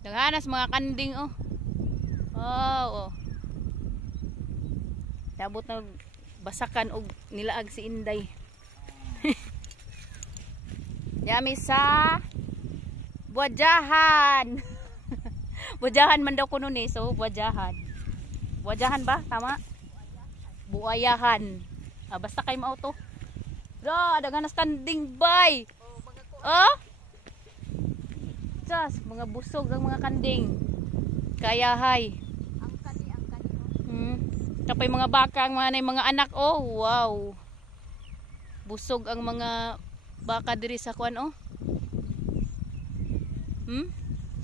Daghanas mga kanding oh. Oh. Sabot na basakan og nilaag si Inday. Yami sa Buadyahan. Buadyahan man daw kuno ni, so Buadyahan. Buadyahan ba? Tama? Buayahan. Basta kay mao to. Daghanas kanding bay. Oh. Just mga busog ang mga kanding. Kayahay. Ang kani. Kapay mga baka ang mga anak oh. Wow. Busog ang mga baka diri sa kuan oh.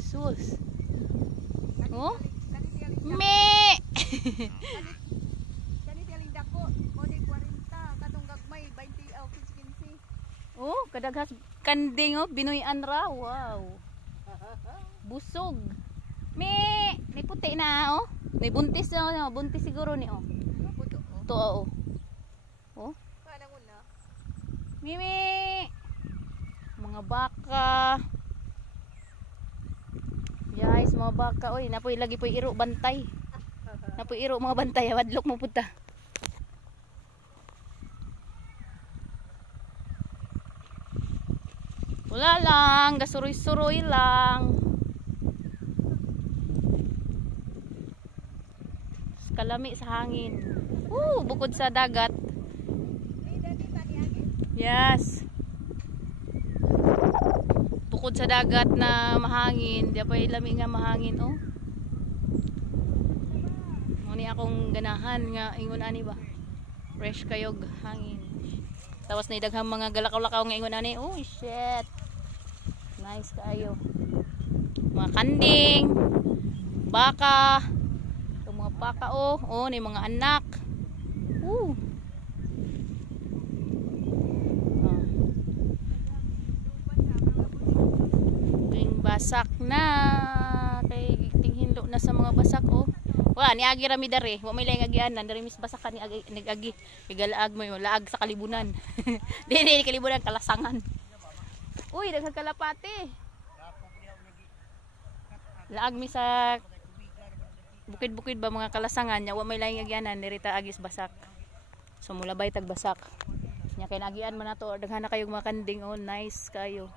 Sus. Oh? Me. Kani tiyaling dako, koni 40, katong gagmay 20 o 15. Oh, kadaghas kanding oh, binuyan ra. Wow. Busog. May puti na oh. May buntis na, buntis siguro ni oh. To oh. Oh. Paano mo na? Mimi. Mga baka. Guys, mga baka oy, napoy lagi poy iro bantay. Napoy iro mga bantay, wadlok mo puta. Wala lang, gasuroy-suroy lang. Kalami sa hangin. Bukod sa dagat. Yes. Bukod sa dagat na mahangin, di pa ilami nga mahangin oh. Muni akong ganahan nga ingon ani ba. Fresh kayog hangin. Tapos na daghang mga galakaw-lakaw nga ingon ani. Oh shit. Nice kayo. Mga kanding, baka, mga baka oh, ni mga anak. Ting basak na kay tinghinlo na sa mga basak oh. Wala ni agi rami dare, wa may laing agianan dare mis basak ni agi igalaag mo laag sa kalibunan. Dili kalibunan kalasangan. Uy, daghang kalapati. Laag mi sa bukid-bukid ba mga kalasangan nya wa may laing agyanan dirita agis basak. So mulabay tag basak. Nya kay nagian man nato daghan na kayong mga kanding oh, nice kayo.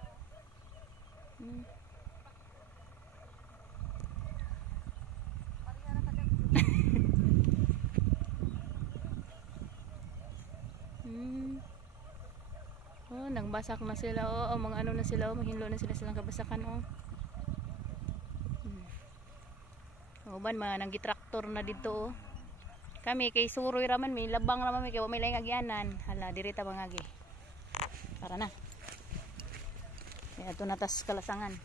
Oh, nang basak na sila oh, mga ano na sila oh, mahinlo na sila silang kabasakan oh. Uban mga nang gitraktor na dito oh. Kami kay suroy raman may labang raman may kay may laing agyanan. Hala diri ta bangagi. Para na. Kaya ato natas kalasangan.